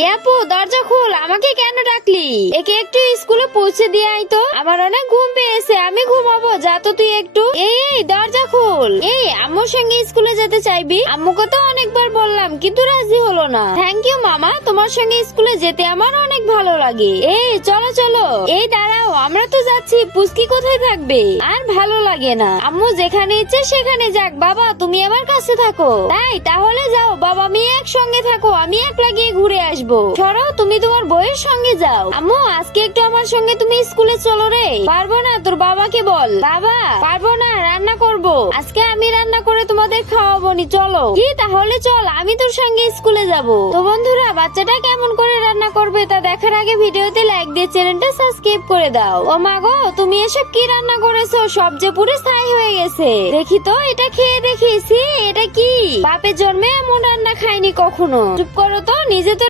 এ আপু, দরজা খোল। আমাকে কেন ডাকলি? একে একটু স্কুলে পৌঁছে দিয়ে আই তো। আমার অনেক ঘুম পেয়েছে, আমি ঘুমাবো। যা তো তুই একটু। এই দরজা খোল। এই আম্মুর সঙ্গে স্কুলে যেতে চাইবি? আম্মুকে তো অনেকবার বললাম কিন্তু রাজি হলো না। থ্যাংক ইউ মামা, তোমার সঙ্গে স্কুলে যেতে আমার অনেক ভালো লাগে। এই চলো চলো। এই দাঁড়াও, আমরা তো যাচ্ছি। পুচকি কোথায় থাকবে? আর ভালো লাগে না। আম্মু যেখানে ইচ্ছে সেখানে যাক। বাবা তুমি আমার কাছে থাকো। তাই তাহলে যাও, বাবা মেয়ে একসঙ্গে থাকো, আমি একলা গিয়ে ঘুরে আসবো। সরো, তুমি তোমার বউয়ের সঙ্গে যাও। আম্মু আজকে একটু আমার সঙ্গে তুমি স্কুলে চলো রে। পারবো না, তোর বাবাকে বল। বাবা পারবো না, রান্না করব আজকে আমি। রান্না করে তোমাদের খাওয়াবো নি। চলো। কি তাহলে চল, আমি তোর সঙ্গে স্কুলে যাব। তো বন্ধুরা, বাচ্চাটা কেমন করে রান্না করবে তা দেখার আগে ভিডিওতে লাইক দিয়ে চ্যানেলটা সাবস্ক্রাইব করে দাও। ও মা গো, তুমি এসব কি রান্না করেছো? সব যে পুরো ছাই হয়ে গেছে। দেখি তো, এটা খেয়ে দেখি। এটা কি? বাপের জন্মে এমন রান্না খাইনি কখনো। চুপ করো তো, নিজে তো